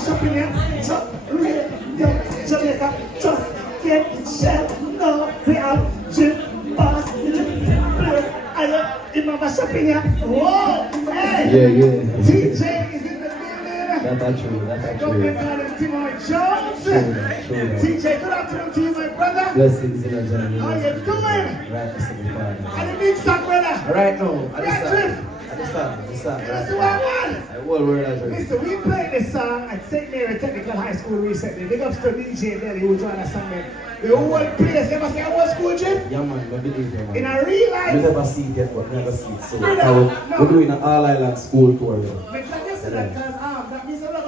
mash up in here. Jamaica, just get shell. No, we are Jim Boss. I am mash up in here. Whoa, hey. Yeah. Teejay is in the building. That's true. Don't be calling Timothy Jones. Teejay, good afternoon to you, my brother. Blessings in the journey. How you doing? Right, Mr. Father. And the big stock, brother. Right now, Right, Drift. That's That's the one, man. I will wear that. Listen, we played this song at St. Mary Technical High School recently. Big ups to DJ Nelly who joined us on there. The whole place, ever see a whole school, Drift? Yeah, man, I believe you, man. In a real life. We never see it yet, but never see it. So we're doing an all-island school tour, though.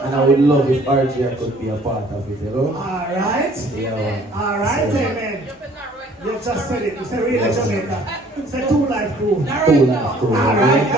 And I would love if RJ could be a part of it, you know? Alright. Yeah, man. Alright, amen. You just said it. You said real Jamaica. You said two life crew. Two life crew. Alright.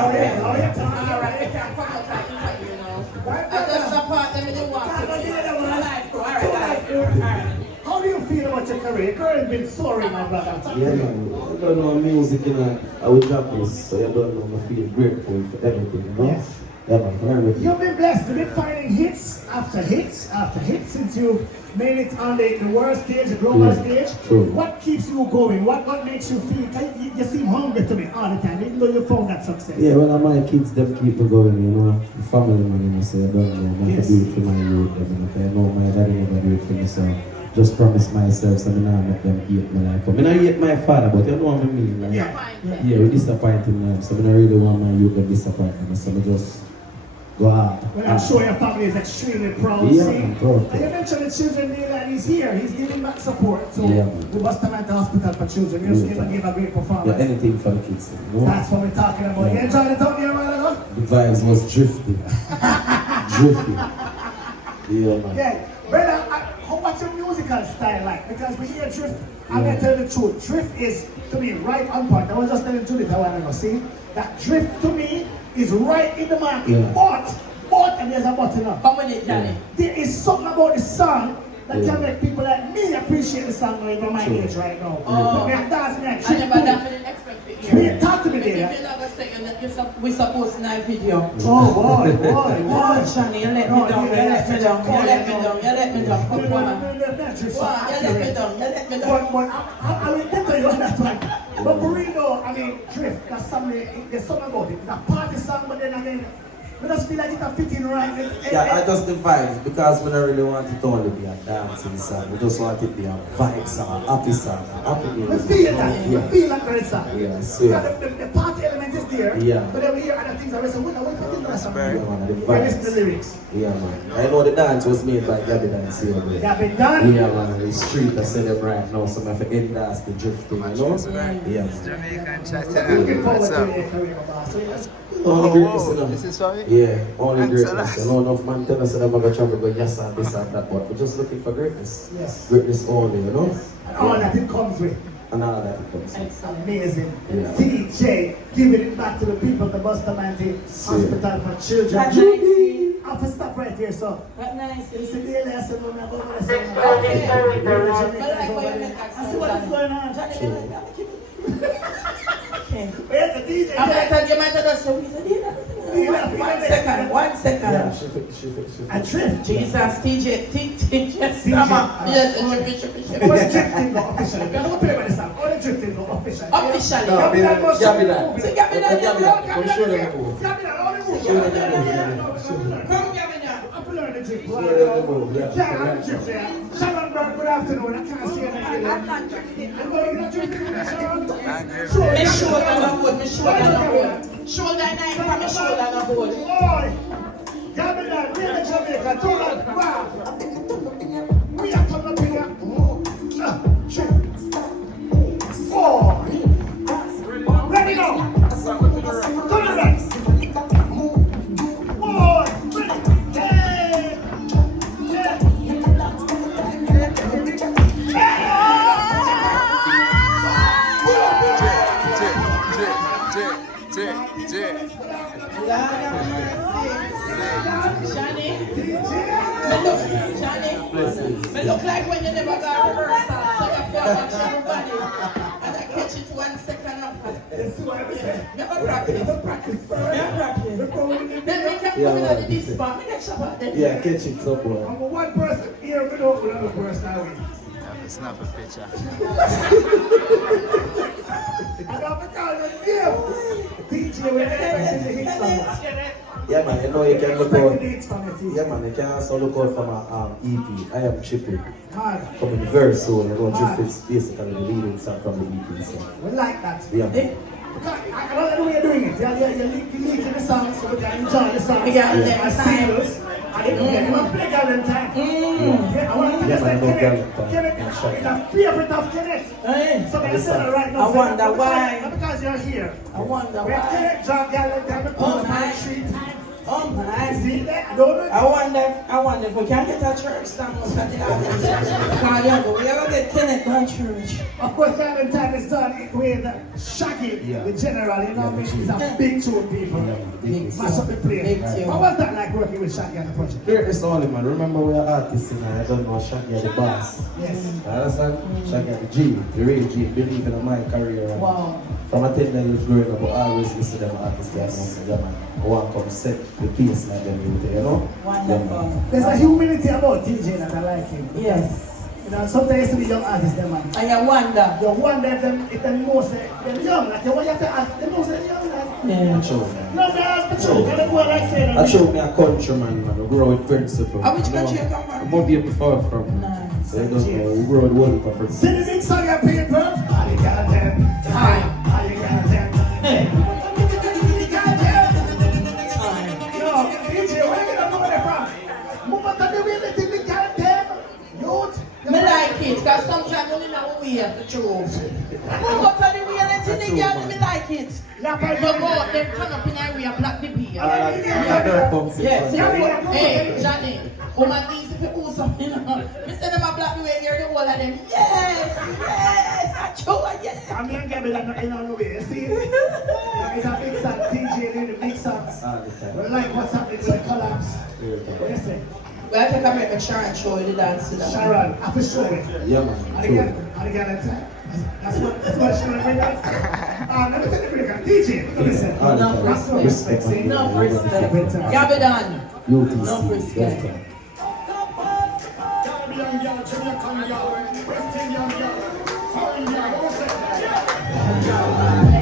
How do you feel about your career? Your career has been soaring, my brother. Yeah, man. I don't know music, you know. I would drop this, so you don't know. I feel grateful for everything, you know? Yes. Yeah, man, for everything. You've been blessed. You've been finding hits after hits after hits since you've made it on the world stage, the global stage. True. What keeps you going? What makes you feel? You seem hungry to me all the time, even though you found that success. Yeah, well, my kids, them keep me going, you know. The family man, you know, so I don't know. I Yes. do it for my youth, definitely. I know my daddy never do it for me, so just promise myself, so I'm not make them hate me like. I mean, I hate my father, but you know what I mean? Like, yeah, we disappoint him, like, so I don't really want my youth to disappoint me, so I just go out. Well, I'm sure your family is extremely proud. Yeah, See? I'm proud. And you mentioned the children deal and he's here. He's giving back support. So Yeah. the Bustamante Hospital for Children, you just gave a great performance. Yeah, anything for the kids, you know? That's what we're talking about. You enjoyed it out there a while ago? The vibes was drifting. Drifting. Yeah, man. Yeah. Brother, what's your musical style like? Because we hear Drift, I'm going to tell you the truth. Drift is, to me, right on point. I was just telling Judith a while ago, see? That Drift, to me, is right in the market. Yeah. But, and there's a but enough. Johnny. There is something about the song that can make people like me appreciate the song when you're my age right now. But me dance me like I never Drift. didn't expect it here. Talk to me If there. you love a second that we supposed to have video. Oh, boy. Johnny, you let me down, you let me down. Come on, you let me down. But I will tell you on that one. But for real though, I mean, Drift, that's something, there's something about it. It's a party song, but then I mean, I just feel like it can fit in right. Yeah, I just the vibes because we don't really want it to only be a dancing song. We just want it to be a vibe song, happy song, happy We music. feel that, we Yeah. feel that great song. Yeah, so Because the party element is there, Yeah. but then we hear other things and we say, what put in that song? Yeah, man, the We listen to the vibes. lyrics. Yeah, man. I know the dance was made by Gabby Dance here, man. That been done? Yeah, man. The street I say them right now, so I have to end that's the drifting, you know? Yeah. Jamaican chat. Looking forward What's to up? your career, boss. So, Only greatness, you know. This is for me? Yeah, only Thanks a greatness. lot. You know, enough man tell us that I'm going to travel, but yes, and this and that, but we're just looking for greatness. Yes. Greatness only, you know? And all that it comes with. And all that it comes. Amazing. Yeah. Teejay, giving it back to the people, the Bustamante Hospital for Children. That's nice. I have to stop right here, so. What nice. You see the lesson when I'm going to say, I see what is going on. Where's the DJ? I'm going to tell you my daughter, so we said, one second. Yeah, she fit. A trip. Jesus, Teejay, stomach. Yes, it's All the drifting go officially. We are not playing by the song. All the drifting go officially. officially. No, Gabby Dance must show Gabby the Dance. move. So Gabby Dance, Gabby Gabby Dance, Dance. Come show them the move. Gabby Dance, all the moves. Show them the Gabby move. Dance. Come, Gabby Dance. I'm learning the drift. Show them the move, yeah. You can't have the drift there. Sharon Burke, good afternoon. I can't see anything. I'm not drifting. I'm going to drifting with Sharon. Me shoulder on the board, me shoulder on the board. Shoulder nine from me shoulder on the board. Oi! Gabby Dance, we are the Jamaica. Turn on, wow. We are coming up here. Trip. 4. Ready now. Turn it back. One, ready. Hey. Yeah. Johnny, me look like when you never got rehearsal, so you feel like everybody, and I catch it 1 second after. Let's see what I say. Never practice. Practice first. Never practice. Before we Then we can Yeah, coming man. at this spot. Me get shot at them. Yeah, catch it up, boy. I'm one person here, we don't another person away. Snap a picture. I got to call your name. Teejay, we're expecting the hit song. Yeah, man, you know you can look Expecting out. the hits from the Teejay. Yeah, man, you can also look out for my EP. I am Chippy. Hard. Coming very soon. You know, Drift is basically the leading song from the EP. So. We like that. Yeah, man. I don't know the way you're doing it. You're leaking the song so we can enjoy the song. Yeah, as singles. And you want to play Galentine. Yeah, I want to Yeah, say man, no Kenneth. Galentine. Kenneth is a favorite of Kenneth. So I'm saying right now. I wonder why. Not because you're here. I wonder When why. Kenneth John Galentine, we call him my. 3 times. Oh my. See that? I don't know. I wonder if we can get a church stand up at the house. We ever get Kenneth going church. Of course, Galentine is done with Shaggy, the general. You know what I mean? He's a big tune people. Mash up the place. How was that like working with Shaggy on the project? Greatness only, man. Remember we are artists and I don't know Shaggy are the boss. Yes. You understand? Shaggy are the G, the real G, believe in my career. Wow. From a 10 years growing up, I always listen to them artists that know, yeah, man. I want to come set the pace like them, you know? Wonderful. There's a humility about Teejay that I like him. Yes. You know, sometimes to be young artists, them man. And you wonder. You wonder if them know say they're young, like you have to ask them know say they're young. Like, Yeah. True, man. no, they ask the truth. And they go like say that. I show me a countryman, man. We grow with principle. Which You know, country you come from? I'm going to be before from. Nice. So you don't know, we grow with one for principle. See the big song you people? All you got them. Hi. All you got them. Hey. You got them. Yo, Teejay, where you gonna know where from? Mama tell me where they think we got them. Youth. Me like it, because sometimes we know we have the truth. Who go to the reality, they get me like it. You go out there, turn up in a way and black the beer. Yes, hey, Johnny, woman needs to do something. Me say them a black the way, hear the whole of them. Yes, I true, yes. I'm young girl that in on the way, see? It's a big song, Teejay in the big songs. We like what's happening to the collapse. What do you say? We have to come here and Sharon show you the dance to that. Sharon, I for sure. Yeah, man. I True. get it. That's what Sharon bring us. Let me tell you, Teejay, listen. Enough respect. See? Enough respect. Gabby done. UTC. Enough respect. Welcome. Young girl, Jamaican girl, West Indian girl, foreign girl, what was it?